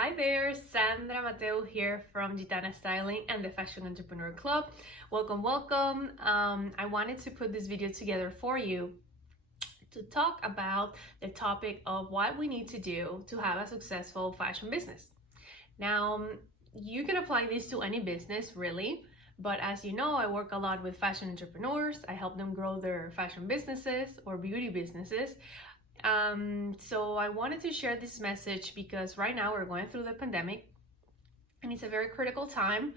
Hi there, Sandra Mateo here from Gitana Styling and the Fashion Entrepreneur Club. Welcome. I wanted to put this video together for you to talk about the topic of what we need to do to have a successful fashion business. Now, you can apply this to any business, really. But as you know, I work a lot with fashion entrepreneurs. I help them grow their fashion businesses or beauty businesses. So I wanted to share this message because right now we're going through the pandemic and it's a very critical time.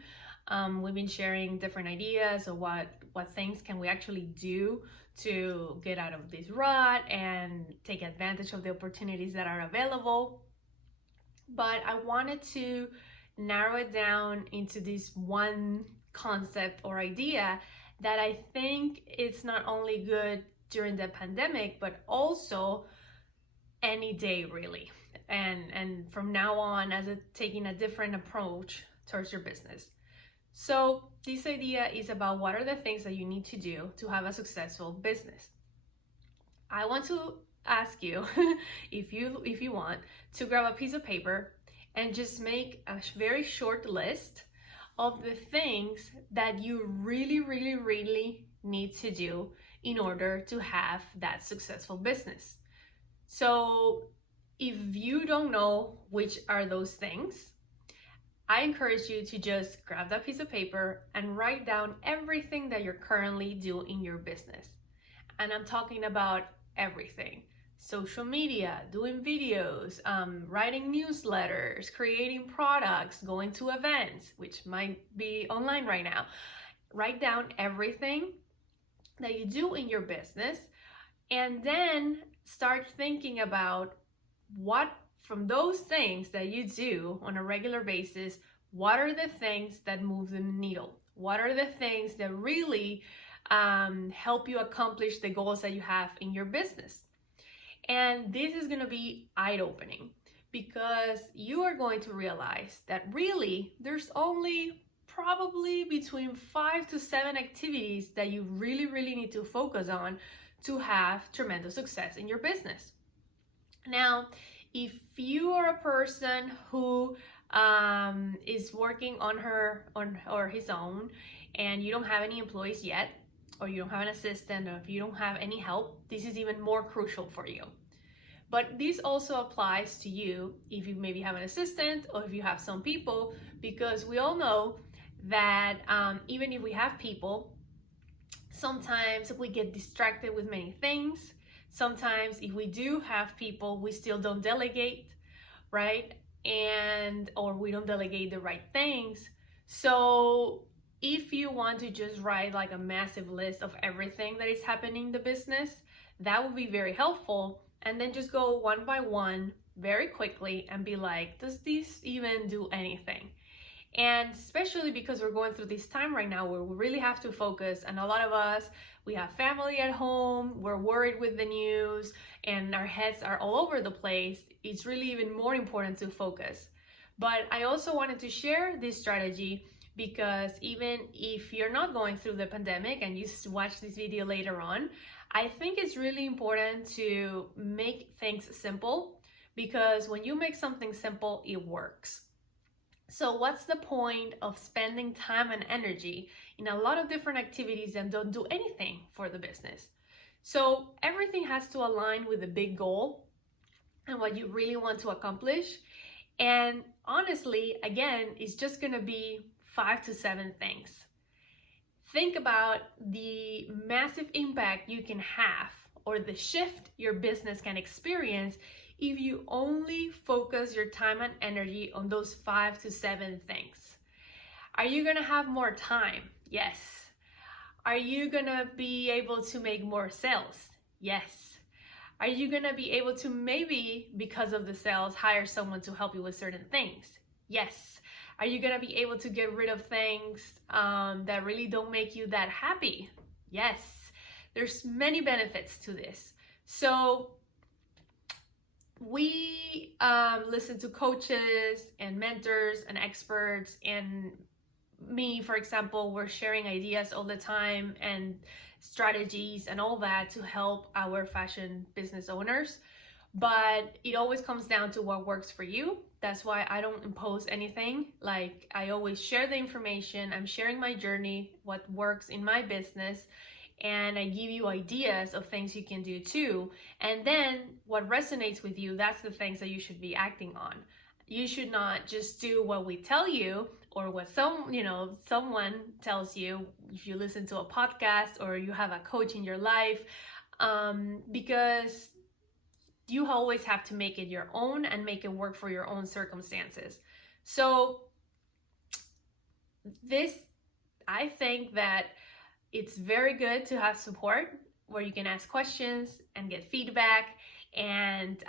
We've been sharing different ideas of what things can we actually do to get out of this rut and take advantage of the opportunities that are available. But I wanted to narrow it down into this one concept or idea that I think it's not only good during the pandemic, but also any day really. And from now on, taking a different approach towards your business. So this idea is about what are the things that you need to do to have a successful business. I want to ask you, if you want, to grab a piece of paper and just make a very short list of the things that you really need to do in order to have that successful business. So if you don't know which are those things, I encourage you to just grab that piece of paper and write down everything that you're currently doing in your business. And I'm talking about everything. Social media, doing videos, writing newsletters, creating products, going to events, which might be online right now. Write down everything that you do in your business and then start thinking about what from those things that you do on a regular basis, what are the things that move the needle? What are the things that really help you accomplish the goals that you have in your business? And this is going to be eye-opening because you are going to realize that really there's only probably between 5 to 7 activities that you really need to focus on to have tremendous success in your business. Now, if you are a person who is working on her or his own and you don't have any employees yet, or you don't have an assistant, or if you don't have any help, this is even more crucial for you. But this also applies to you if you maybe have an assistant or if you have some people, because we all know that even if we have people, sometimes we get distracted with many things. Sometimes if we do have people, we still don't delegate, right? Or we don't delegate the right things. So if you want to just write like a massive list of everything that is happening in the business, that would be very helpful. And then just go one by one very quickly and be like, does this even do anything? And especially because we're going through this time right now where we really have to focus, and a lot of us, we have family at home, we're worried with the news, and our heads are all over the place. It's really even more important to focus. But I also wanted to share this strategy because even if you're not going through the pandemic and you watch this video later on, I think it's really important to make things simple, because when you make something simple, it works. So what's the point of spending time and energy in a lot of different activities and don't do anything for the business? So everything has to align with the big goal and what you really want to accomplish. And honestly, again, it's just gonna be 5 to 7 things. Think about the massive impact you can have or the shift your business can experience if you only focus your time and energy on those 5 to 7 things. Are you gonna have more time? Yes. Are you gonna be able to make more sales? Yes. Are you gonna be able to maybe, because of the sales, hire someone to help you with certain things? Yes. Are you gonna be able to get rid of things that really don't make you that happy? Yes. There's many benefits to this. So we listen to coaches and mentors and experts, and me, for example, we're sharing ideas all the time and strategies and all that to help our fashion business owners. but it always comes down to what works for you. That's why I don't impose anything. Like, I always share the information. I'm sharing my journey, what works in my business, and I give you ideas of things you can do too. And then what resonates with you, that's the things that you should be acting on. You should not just do what we tell you or what someone tells you if you listen to a podcast or you have a coach in your life, because you always have to make it your own and make it work for your own circumstances. So I think that it's very good to have support where you can ask questions and get feedback and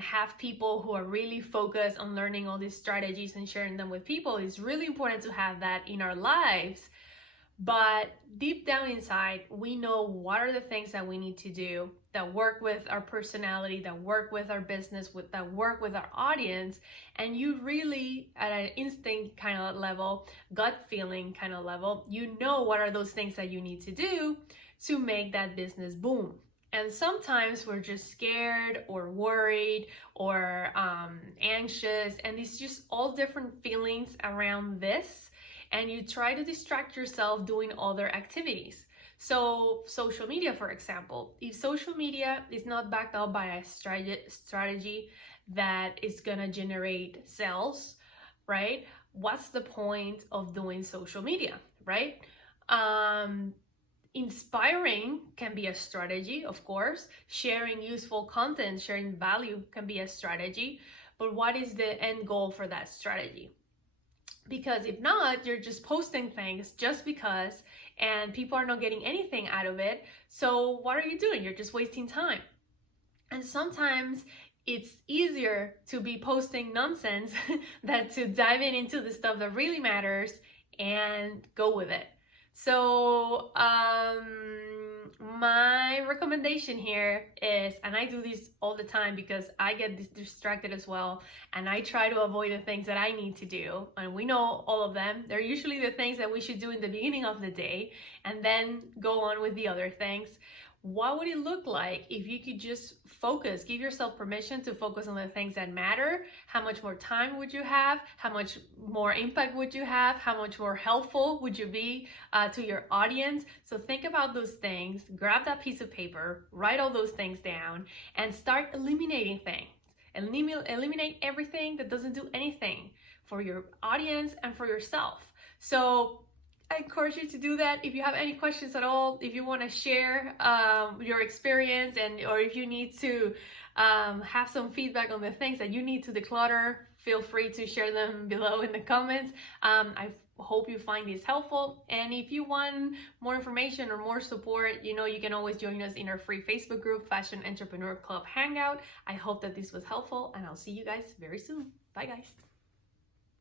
have people who are really focused on learning all these strategies and sharing them with people. It's really important to have that in our lives. But deep down inside, we know what are the things that we need to do that work with our personality, that work with our business, that work with our audience. And you really, at an instinct kind of level, gut feeling kind of level, you know what are those things that you need to do to make that business boom. And sometimes we're just scared or worried or anxious, and it's just all different feelings around this. And you try to distract yourself doing other activities. So social media, for example, if social media is not backed up by a strategy that is gonna generate sales, right? What's the point of doing social media, right? Inspiring can be a strategy, of course. Sharing useful content, sharing value can be a strategy. But what is the end goal for that strategy? Because if not, you're just posting things just because, and people are not getting anything out of it. So what are you doing? You're just wasting time. And sometimes it's easier to be posting nonsense than to dive into the stuff that really matters and go with it. So my recommendation here is, and I do this all the time because I get distracted as well, and I try to avoid the things that I need to do, and we know all of them. They're usually the things that we should do in the beginning of the day and then go on with the other things. What would it look like if you could just focus, give yourself permission to focus on the things that matter? How much more time would you have? How much more impact would you have? How much more helpful would you be to your audience? So think about those things, grab that piece of paper, write all those things down, and start eliminating things. Eliminate everything that doesn't do anything for your audience and for yourself. So I encourage you to do that. If you have any questions at all, if you want to share your experience, or if you need to have some feedback on the things that you need to declutter, feel free to share them below in the comments. I hope you find this helpful. And if you want more information or more support, you can always join us in our free Facebook group, Fashion Entrepreneur Club Hangout. I hope that this was helpful, and I'll see you guys very soon. Bye, guys.